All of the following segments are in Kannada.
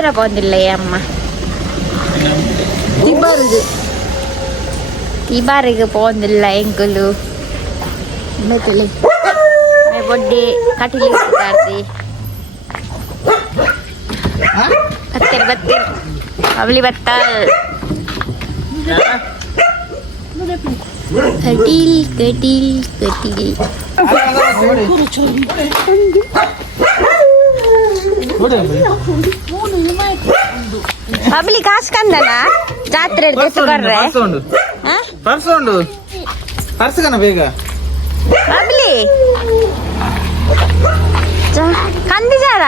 Era pondilla amma. Tibarige pondilla engulu. Metele. Me bodde katili tardi. Batter. Abli battal. Ketil. Abli kaas kandana ಜಾತ್ರೆ ತೆಸುಕರ್ರೆ ಪರ್ಸೊಂಡು ಪರ್ಸಗನ ಬೇಗ ಅಬ್ಲಿ ಕಂದಿಜಾರ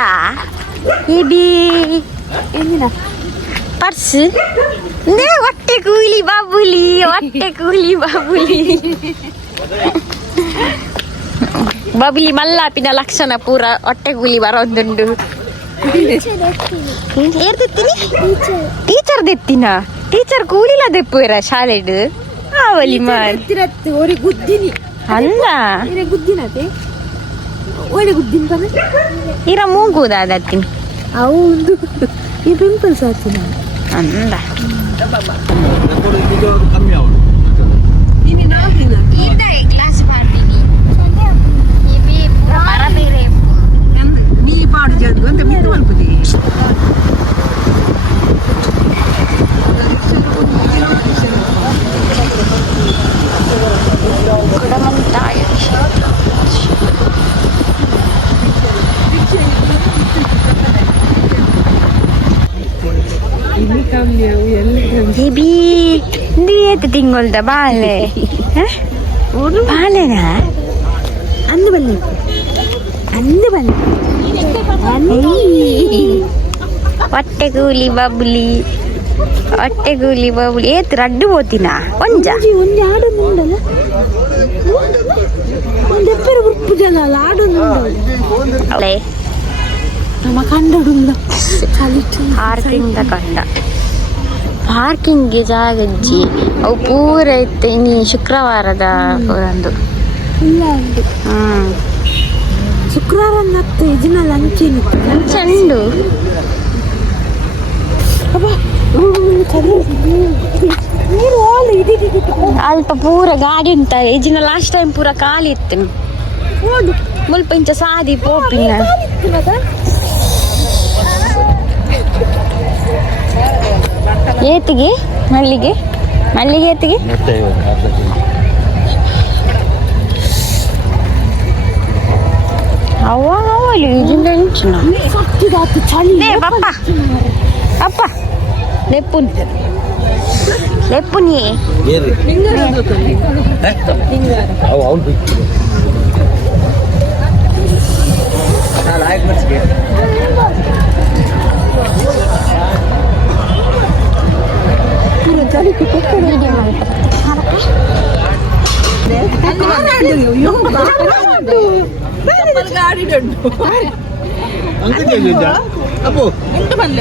ಇಬಿ ಏನಿನ ಪರ್ಸ್ ನೇ ಹೊಟ್ಟೆ ಕೂಲಿ ಬಾಬುಲಿ ಬಾಬುಲಿ ಮಲ್ಲಾಪಿನ ಲಕ್ಷಣ ಪೂರ ಹೊಟ್ಟೆ ಕೂಲಿ ಬರೋದುಂಡು ಟೀಚರ್ ದೆತ್ತಿನ ಟೀಚರ್ ಕೂಲಿಲ ದೆಪ್ಪುರ ಶಾಲೆಡ್ ಆವಲಿ ಓರಿ ಗುದ್ದಿನಿ ಅಲ್ಲ ಗುದ್ದಿನತೆ ಓಡಿ ಗುದ್ದಿನ ಬರ ಇರ ಮೂಗುದ ಅದತ್ತಿನ ಹೌದು ಈ ಪಿಂಪಲ್ಸ್ ಆತಿನ ಅಂದ ಕಮ್ಮಿ ಅವಳು ಇನಿ ನಾಲ್ಕಿನ ಕ್ಲಾಸ್ ಮಾಡ್ತೀನಿ ಬೇರೆ ನೀ ಪಾಡು ಜಾದು ಅಂತ ಮಿತ್ತು ಅನ್ಪದಿ Dia tinggal dah balik. Hah? Balik nak? ಅಂದು ಬಲ್ಲಿ ಹೊಟ್ಟೆ ಕೂಲಿ ಬಬ್ಲಿ ಏತ್ ರಡ್ಡು ಹೋತಿನ ಒಂಜ ಒಂದು ಆಡು ಉಂಡಲ್ಲ ಒಂದು ಎಪ್ಪರ ಉಪ್ಪು ಜನ ಆಡು ನಮ್ಮ ಕಂಡುಂಡ ಪಾರ್ಕಿಂಗ್ ಜಾಗಜ್ಜಿ ಅವು ಪೂರ ಇತ್ತೆ ನೀ ಶುಕ್ರವಾರದ ಒಂದು ಶುಕ್ರವಾರ ನತ್ತು ಇದಿನ ಚೆಂಡು ಅಲ್ಪ ಪೂರ ಗಾಡಿ ಉಂಟ ಇಜಿನ ಲಾಸ್ಟ್ ಟೈಮ್ ಪೂರ ಖಾಲಿ ಇತ್ತು ಮುಲ್ಪ ಇಂಚ ಸಾದಿ ಪೋಪಿನ ಏತಿಗೆ ಮಲ್ಲಿಗೆ ಏತಿಗೆ ಅವಲಿ ಇಜಿಂದ ಇಂಚಿನ ಅಪ್ಪ ಲೆಪ್ಪುನಿ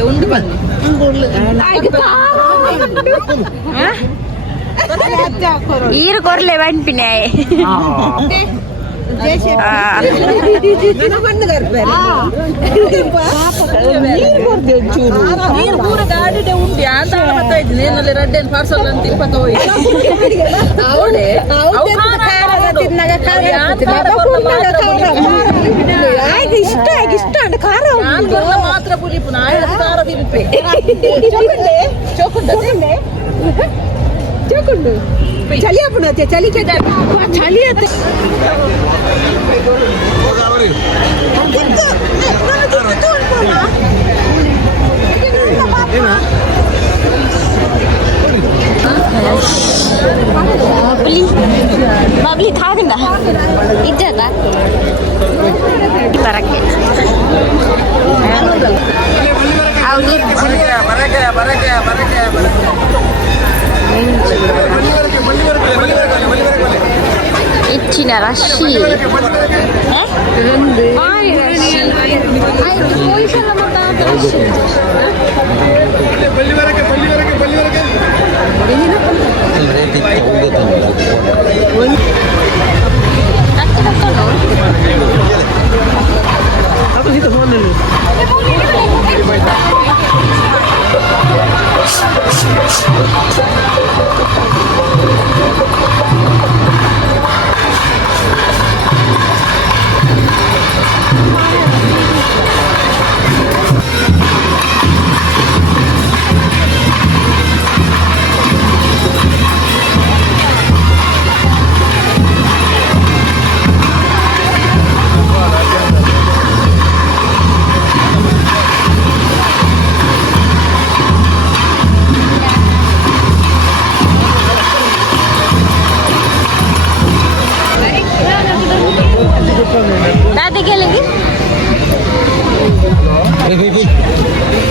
ಉಂಡು ಬಲ್ಲೆ ಈರು ಕೊರ್ಲೆ ಬಂಪಿನೇ ನೀರು ಪೂರ ಗಾಡಿ ಉಂಟು ಅಂತ ಗೊತ್ತಾಯ್ತು ನೇನಲ್ಲಿ ರಡ್ಡೇನು ಪಾರ್ಸಲ್ ಅಂತ ಇಷ್ಟ ಅಂತ ಖಾರ ಮಾತ್ರ ಪುಲಿಪು ಖಾರ ತಿನ್ಪೆ ಚೋಕುಂಡು ಚಳಿ ಹಾಪುಣತೆ ಚಳಿ ಚಳಿ ಬಬ್ಲಿ ತಾಗಂಡ ಇದ್ದಲ್ಲ ಬರಕ್ಕೆ ಹೆಚ್ಚಿನ ರಾಶಿ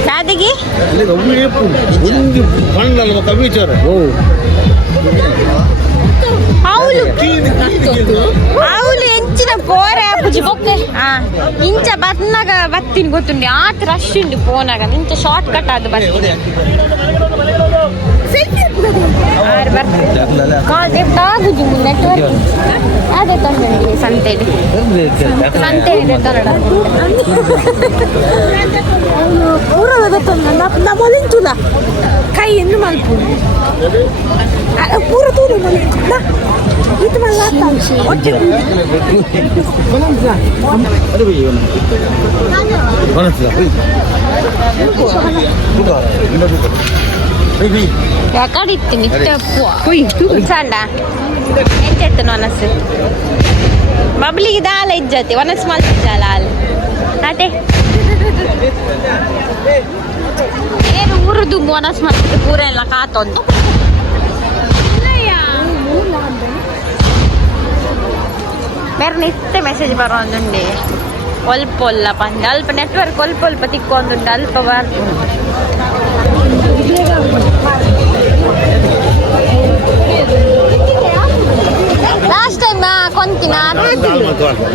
ಕಾದಿಗೆ ಒಂದು ಕಣ್ಣಲ್ಲ ಕವಿಚಾರ ಅವಳು ಅವಳು ಹೆಂಚಿನ ಪೋರೆ ಪುಜಿ ಬೊಕ್ಕೆ ಇಂಚ ಬತ್ನಾಗ ಬತ್ತೀನಿ ಗೊತ್ತುಂಡಿ ಆತ ರಶ್ ಉಂಡು ಫೋನಾಗ ಇಂಚ ಶಾರ್ಟ್ ಕಟ್ ಆದ ಬರ್ತೀನಿ ಆಗುದು ನೆಟ್ವರ್ಕ್ ಅದೇ ತಂದೆ ಸಂತೆಲಿ ಸಂತೆಲಿ ಕನ್ನಡ ಮೊಲಿಂಚುಲ ಕೈ ಎನ್ನು ಮಲ್ಪು ಪೂರ ತೂರು ಇದು ಮಲ್ಲ ಯಾಕಡೆ ಇತ್ತೀನಿ ಸಂಡ ಎಂಚೆತ್ತು ಒನಸು ಬಬ್ಲಿಗೆ ದಾಲ ಇಜ್ಜತಿ ಒನಸು ಮಲ್ತಿದ್ದಲ್ಲ ಅಲ್ಲಿ ಅದೇ ಏನು ಊರದು ಒನಸು ಮಲ್ತಿದ್ದು ಪೂರ ಎಲ್ಲ ಕಾತೊಂದು ಬೇರೆ ನಿತ್ಯ ಮೆಸೇಜ್ ಬರೋದುಂಡೆ ಒಲ್ಪ ಪಂದ ಅಲ್ಪ ನೆಟ್ವರ್ಕ್ ಒಲ್ಪ ತಿಕ್ಕೊಂದುಂಡು ಅಲ್ಪ ಬರ್ದು ಲಾಸ್ಟ್ ಟೈಮ್ ಕೊಂತಿನ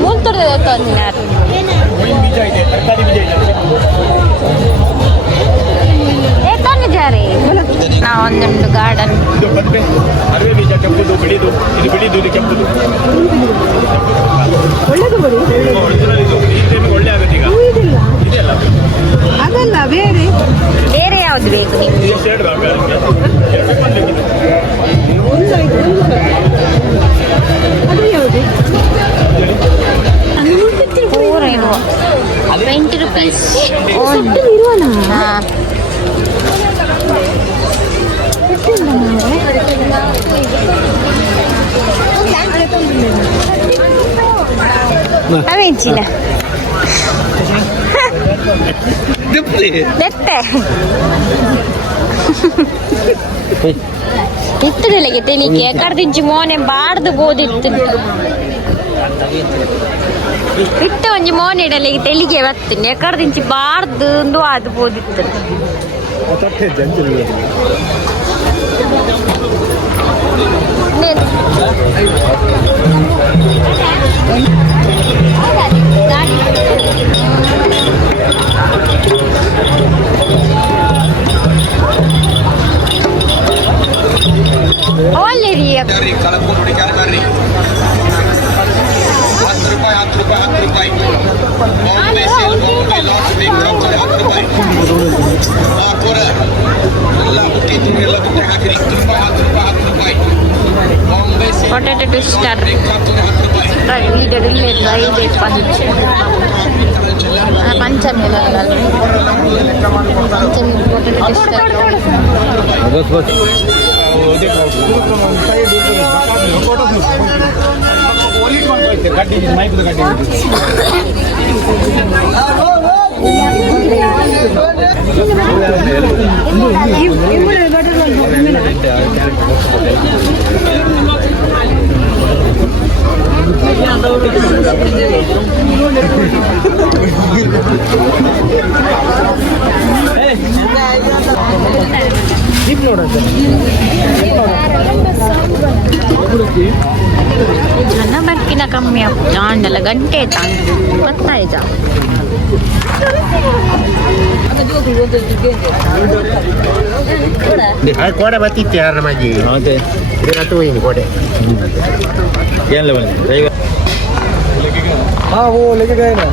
ಮುಂತುರ್ದ ತೊಂದಿನಾರು ಜಾರಿ ನಾ ಒಂದುಂಡು ಗಾರ್ಡನ್ ಅದಲ್ಲ ಬೇರೆ ಬೇರೆ ಯಾವ್ದು ಬೇಕು ಪೂರ ಇರುವ 20 rupees ಅವೇಂಚಿನ ನೆತ್ತೆ ಇತ್ತದಲ್ಲಿಗೆ ತೆಲಿಕೆ ಕಡ್ದಿಂಚಿ ಮೋನೆ ಬಾಡ್ದು ಬೋದಿತ್ತು ಇಟ್ಟು ಒಂಜಿ ಮೋನೆ ಇಡಲಿಗೆ ತೆಲಿಗೆ ಬತ್ತೀನಿ ಕಡ್ದಿಂಚಿ ಬಾಡ್ದು ಅದು ಬೋದಿತ್ತು ಒಳ್ಳೆ పొటాటో ట్విస్టర్ వీడియో రిలేట్ పంచమి ನನ್ನ ಬರ್ಕಿನ ಕಮ್ಮಿ ಆಂಡಲ ಗಂಟೆ ಗೊತ್ತಾಯ್ತಾ ಕೋಡೆ ಬತ್ತಿತ್ತು ಯಾರ ಮಜ್ಜಿ ಇವತ್ತು ಹೋಯ್ತು ಕೋಡೆ ಏನು हाँ वो लेके गए ना